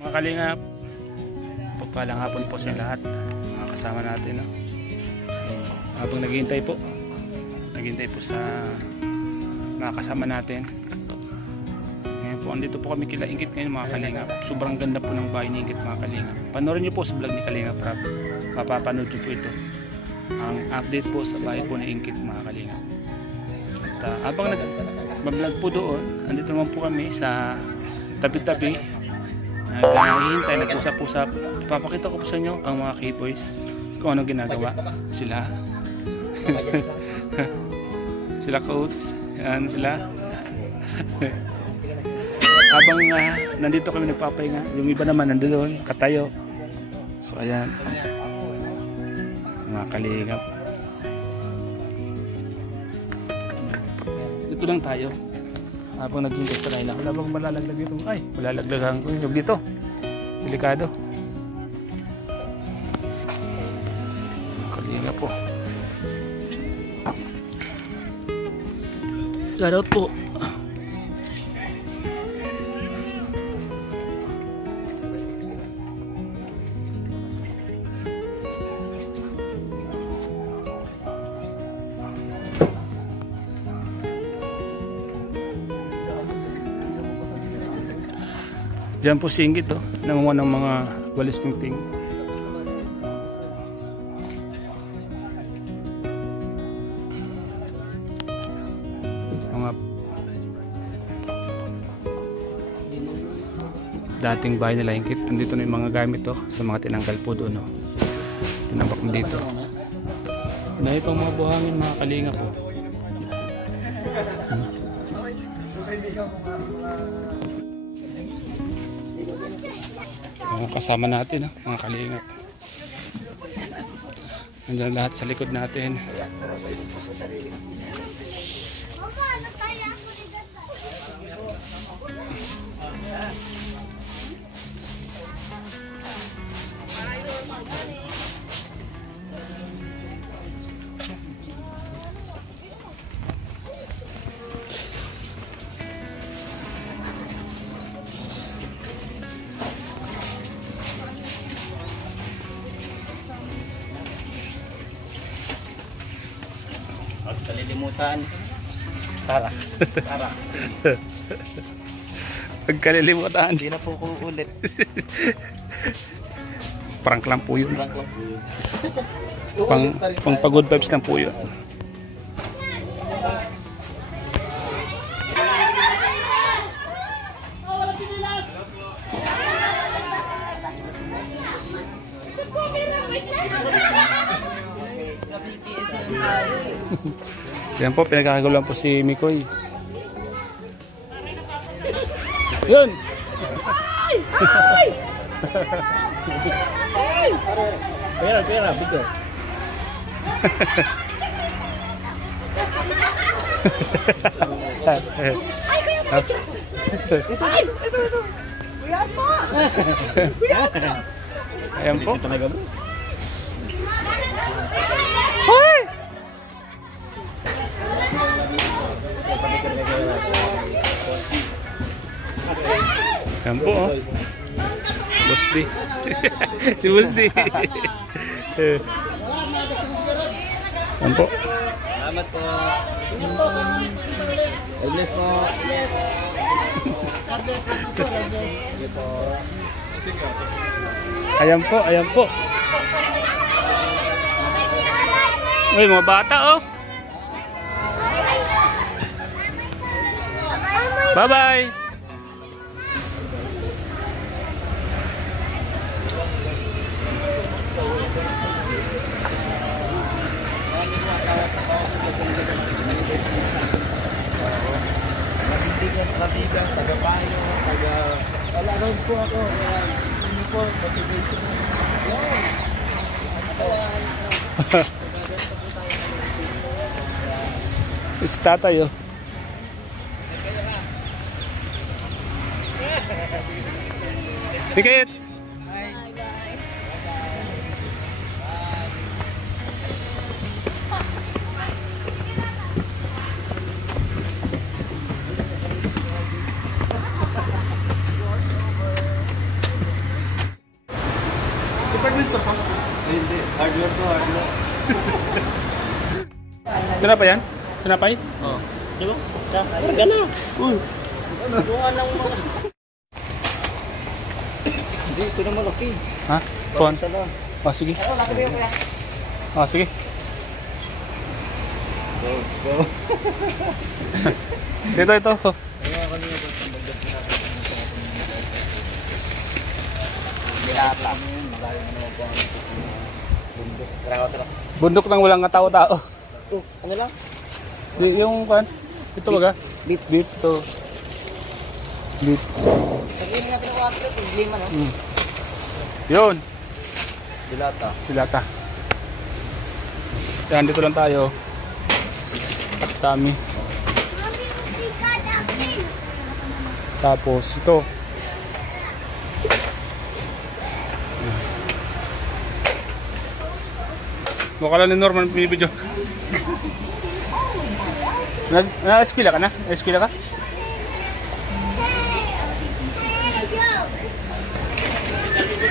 Mga kalingap, pagpalang hapon po sa lahat, mga kasama natin, no? Habang naghihintay po sa mga kasama natin. Ngayon po, andito po kami kila Inggit ngayon, mga kalingap. Sobrang ganda po ng bahay ni Inggit, mga kalingap. Panoorin nyo po sa vlog ni Kalingap Rob, mapapanood nyo po ito, ang update po sa bahay po ni Inggit, mga kalingap. At habang nag-vlog po doon, andito naman po kami sa tabi-tabi, naghihintay, nag-usap-usap. Ipapakita ko po sa inyo ang mga K-boys kung anong ginagawa sila. Sila coach, yan sila. Habang nandito kami nagpapahinga, yung iba naman nandoon, katayo. So ayan, mga kalingap. Dito lang tayo habang naghihintay sa line. Wala bang malalaglag dito? Ay, malalaglagan ko yung dito. Delikado. Kalingap po. Shoutout po. Diyan po si Inggit, oh, nangunguha ng mga walis tingting. Mga dating bahay nila Inggit. Nandito na yung mga gamit, oh, sa mga tinanggal po doon, oh. Tinabak na dito. Dahil pang mga buhangin, mga kalingap po. Mga kasama natin, mga kalingap. Nandiyan lahat sa likod natin. Kalilimutan. Tarax. Pagkalilimutan. Hindi na po ko ulit. Prank lang po yun. Prank lang po yun. Pang pagod vibes lang po yun. Yan po, pinagkakagulan po si Mikoy. Yun! Pera, bigo. Ito. Kuya po! Ayan po. Yan po, oh. Busdi. Si Busdi. Yan po. Salamat po. God bless po. Yes. God bless po. Ayan po, ayan po. Uy, mga bata, oh. Bye-bye. Mabigang, taga-payo, taga-alaroon po ako. Uniform, motivation. Si tatay, oh. Tikit! Department store pa? Hindi. Hardware to hardware. Tinapay yan? Tinapay? Oo. Di ba? Karga na. Uy. Buka ng mga... Hindi, ito na malaki. Ha? Kuhan? Isa lang. Oh, sige. Ano, laki ba yun kaya? Oh, sige. Let's go. Ito. Oh. Dilata. Malayo na naman po ang bundok. Tara. Bundok ng walang tao-tao. Oh, ano lang? Yung kuhan? Ito baga? Beef. Beef to. Beef. Sabihin nga ng 4, problema no? Yun. Dilata. Dilata. Yan, dito lang tayo. At dami. Tapos ito. Mukha lang ni Norman pinibidyo. Na-eskwila ka na? Na-eskwila ka?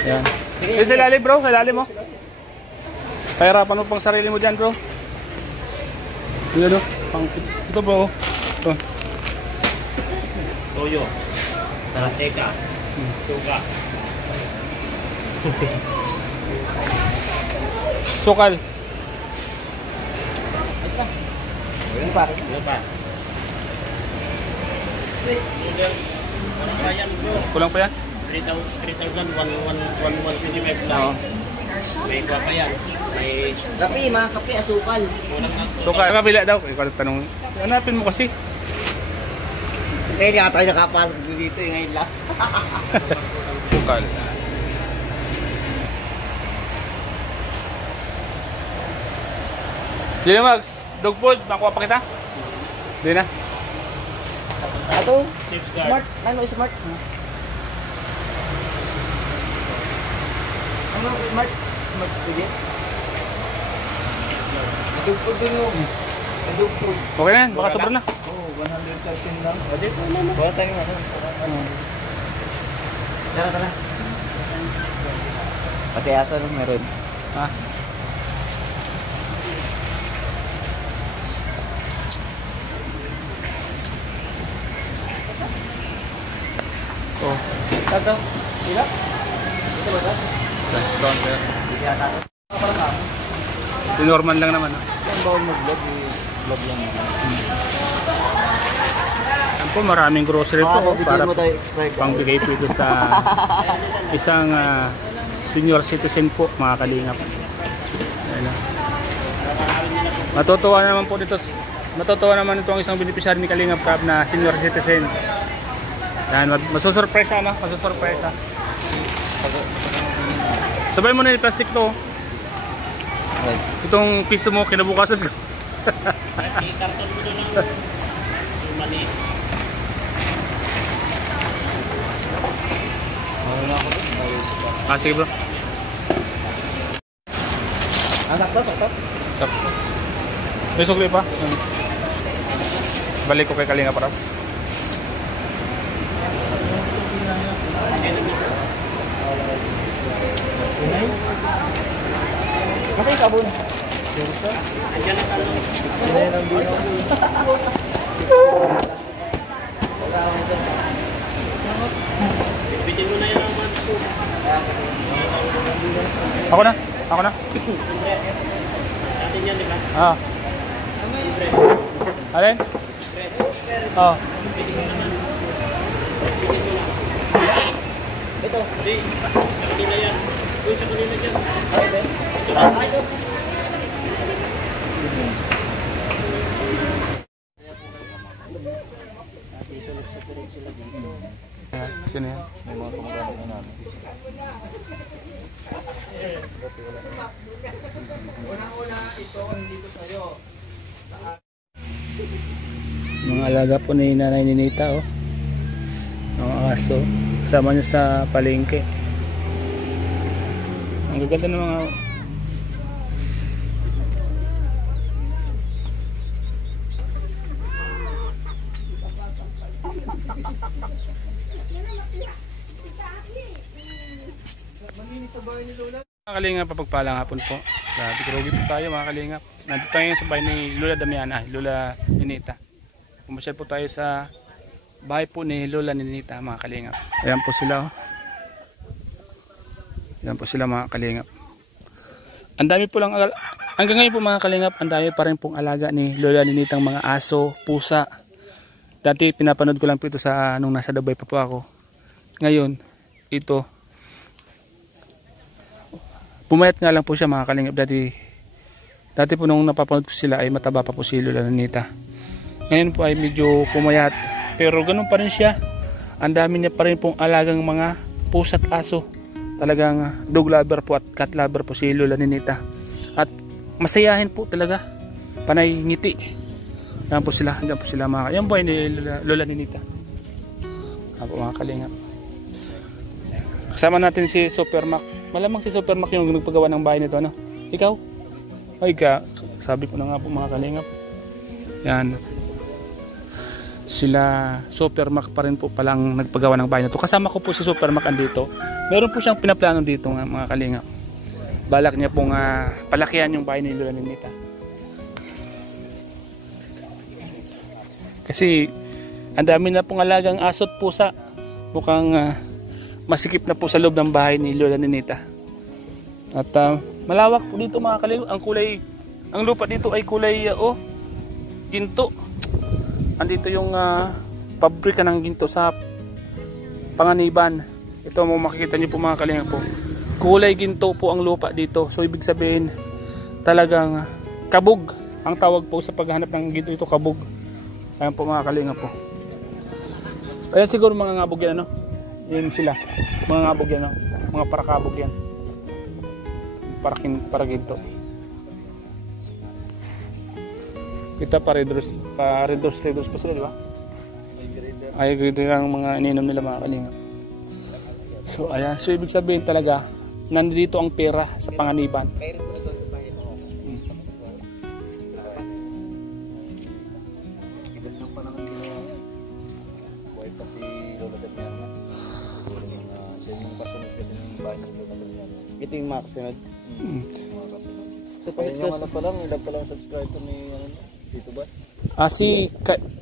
Yan. Yung sa ilalim bro, sa ilalim mo. Kahirapan mo pang sarili mo dyan bro. Yan o. Ito bro. Ito. Toyo. Tarateka. Suka. Sukal. Ayos na. Ayun pare. Ano pa? Ayan bro. Kulang pa yan? 3,125 lang. Oo. May kwa pa yan. May Kape, mga kape, asukal. kulang na. Sukal. Kabila daw. Ikaw tanong. Hanapin mo kasi. Kaya nga tayo nakapasok dito ngayon lang. Sukal. Di na Max. Dog food. Makuha pa kita? Di na. Ito, Safeguard. smart. Ano, smart? Ano, smart? Smart pwede? Nadugpod din yung. Nadugpod. Okay na yan. Baka sobra na. Oo, 113 lang. Wala tayong ano. Tara. Pati ata nung meron. Ha? Oh. Ito. Ilan? Ito ba ito? Nice counter. Hindi ata ito. Parang ako. Si Norman lang naman. Ha? Ang bawal mag-vlog. Vlog lang. Yan po, maraming grocery po. Oh, para mo tayo expired. pangbigay po ito sa isang senior citizen po, mga kalingap. Ayan na. Matutuwa naman po dito. Matutuwa naman ito ang isang beneficiary ni Kalingap Cup na senior citizen. Yan, masusurpresa na, masusurpresa. Sabay mo na yung plastic to. Right. Itong piso mo kinabukasan ko. May karton mo doon ng yung mali. Wala ako doon. Ah, sige bro. Sakto. Sakto. May sukli pa. Balik ko kay Kalingap Cup. Masay sabon. Andiyan ang karton. Ayan ang bino. Bigyan mo na yan ang one scoop. Ako na. Atin yan, di ba? Ah. Alin? Oh. Ito. Hindi. Sa kanila yan. Uy, sa kanila dyan. Ito. Ito. Sino yan? May mga kamag-anak na namin. Mga alaga po ni Nanay Ninita, oh. Mga aso. Kasama niya sa palengke. Ang gaganda ng mga Mga kalingap, papagpalang hapon po. Sa Tikurugi po tayo mga kalingap. Nandito tayo sa bahay ni Lola Damiana, Lola Ninita. Pumasyal po tayo sa bahay po ni Lola Ninita mga kalingap. Ayan po sila. Ayan po sila mga kalingap. Ang dami po lang, hanggang ngayon po mga kalingap, ang dami pa rin pong alaga ni Lola Ninitang mga aso, pusa. Dati pinapanood ko lang po ito sa nung nasa Dubai pa po ako. Ngayon, ito. Pumayat nga lang po siya mga kalingap. Dati po nung napapanood ko sila ay mataba pa po si Lola Ninita. Ngayon po ay medyo pumayat. Pero ganun pa rin siya. Ang dami niya pa rin pong alagang mga pusa at aso. Talagang dog lover po at cat lover po si Lola Ninita. At masayahin po talaga. Panay ngiti. Yan po sila mga. Yan po ay ni Lola Ninita. Yan po mga kalingap. Kasama natin si Super Mac. Malamang si Super Mac yung nagpagawa ng bahay nito, ano? Ikaw? Ay ka, sabi ko na nga po mga kalingap. Yan. Sila Super Mac pa rin po palang nagpagawa ng bahay nito. Kasama ko po si Super Mac andito. Meron po siyang pinaplano dito nga mga kalingap. Balak niya pong palakihan yung bahay ni Lola Ninita. Kasi ang dami na pong alagang aso at pusa. Mukhang masikip na po sa loob ng bahay ni Lola Ninita. At malawak po dito mga kalingap. Ang lupa dito ay kulay ginto. Andito yung pabrika ng ginto sa Panganiban. Ito mo makikita niyo po mga kalingap po. Kulay ginto po ang lupa dito. So ibig sabihin talagang kabog. Ang tawag po sa paghahanap ng ginto ito kabog. Ayan po mga kalingap po. Ayan siguro mga ngabog yan, ano? Yan sila. Mga ngabog yan, no? Mga parakabog yan. Para ginto. Kita paredos pa sila, di ba? Ay, grade lang mga ininom nila mga kalingap. So, ayan. So, ibig sabihin talaga, nandito ang pera sa Panganiban. Ito yung mga kasunod. Kaya yung ano pa lang, ilan pa lang subscriber ni Dito ba? Si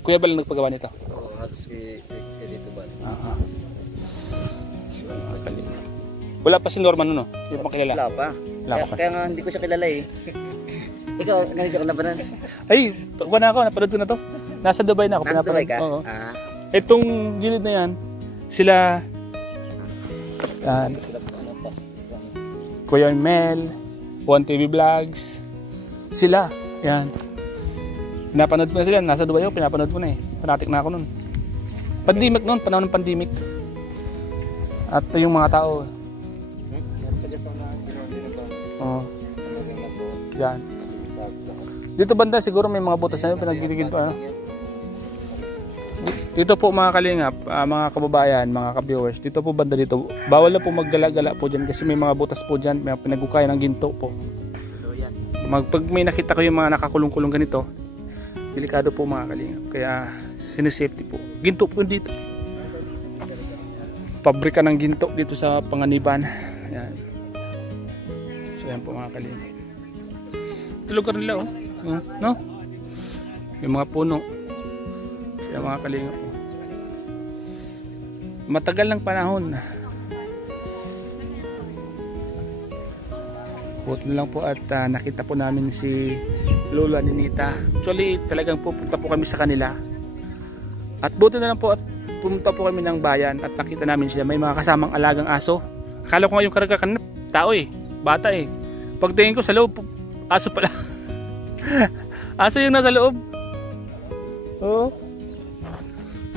Kuya Bal nagpagawa nito. Oo, si Dito ba? Wala pa si Norman no? Hindi pa kilala. Wala pa. Kaya nga hindi ko siya kilala eh. Ikaw, nandiyan ka na ba nun? Ay, kuha na ako, napanood ko na to. Nasa Dubai na ako. Nasa Dubai ka? Oo. Itong gilid na yan, sila yan, Kuya Mel, One TV Vlogs, sila, yan. Pinapanood ko na sila, nasa Dubai ako, pinapanood ko na eh. Fanatic na ako nun. Pandemic nun, panahon ng pandemic. At yung mga tao. Oo. Diyan. Dito banda siguro may mga butas na yun, pinagbiligin pa. Ano? Dito po mga kalingap, mga kababayan, mga ka-viewers, dito po banda dito. Bawal na po maggala-gala po dyan kasi may mga butas po dyan, may pinagukaya ng ginto po. Pag may nakita ko yung mga nakakulong-kulong ganito, delikado po mga kalingap. Kaya sinisafety po. Ginto po dito. Pabrika ng ginto dito sa Panganiban. Ayan. So yan po mga kalingap. Ito lugar nila oh. No? Yung mga puno. Yung mga kalingap po. Matagal ng panahon. Buti na lang po at nakita po namin si Lola Ninita. Actually talagang pupunta po kami sa kanila. At buti na lang po at pumunta po kami ng bayan at nakita namin siya. May mga kasamang alagang aso. Akala ko nga yung karga kanina tao eh. Bata eh. Pagtingin ko sa loob, aso pala. Aso yung nasa loob. Oo.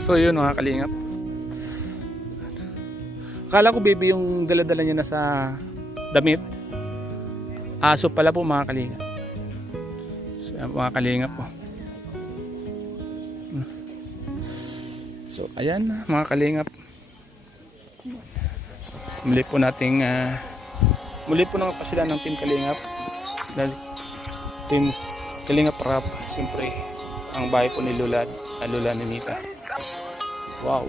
So yun mga kalingap. Akala ko baby yung dala-dala niya na sa damit. Aso pala po mga kalingap. So mga kalingap po. So ayan mga kalingap. Muli po nating muli po ng pasila ng Team Kalingap. Dahil Team Kalingap Rap, siyempre ang bahay po ni Lola Ninita. Wow.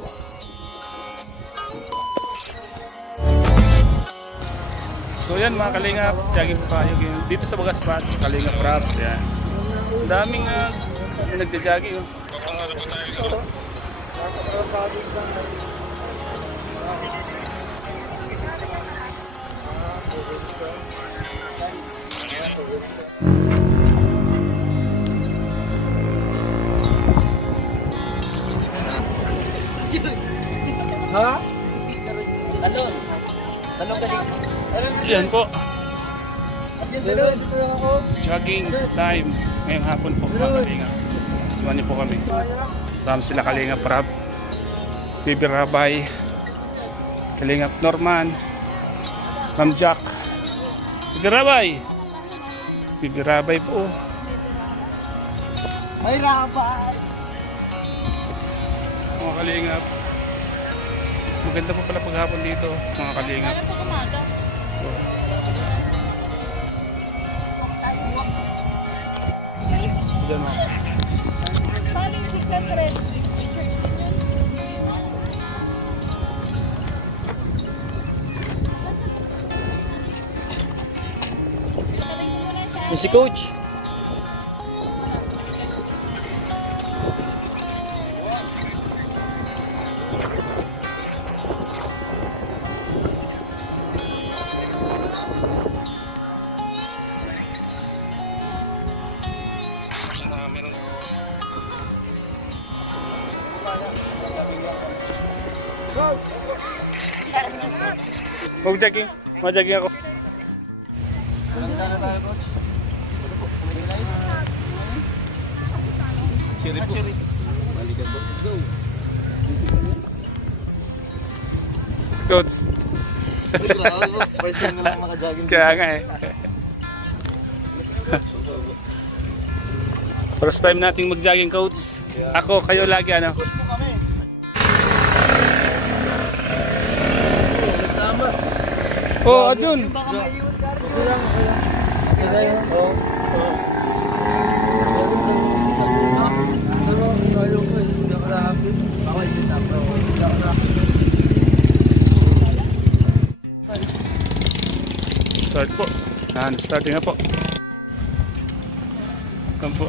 So yan mga kalingap, jogging po tayo dito sa Bagas Pass, Kalingap Rap. Yan. Daming nagja-jogging. Oh. Ha? Talon. Talon galing. Yan po, Talon. jogging time ngayong hapon po mga kalingap. Suman niyo po kami. Sama sila Kalingap Rap, Bibi Rabay, Kalingap Norman, Ma'am Jack, Bibi Rabay. Bibi Rabay po. May rabay. Mga kalingap, maganda po pala paghapon dito mga kalingap. Ano po umaga? Diyan mo. Paano yung 600? Recharge din yun? Si Coach. Mag-jogging. Mag-jogging ako. Sana tayo, Coach. Cherry po. Balikan po. Go. Coach. First time na lang maka-jogging. Kaya nga eh. First time nating mag-jogging, Coach. Ako, kayo lagi ano. Nagsama. Oh, Adjun. Baka may iwan ka rin. Okay lang. Okay lang. Oo. Start po. Starting na po. Yan po.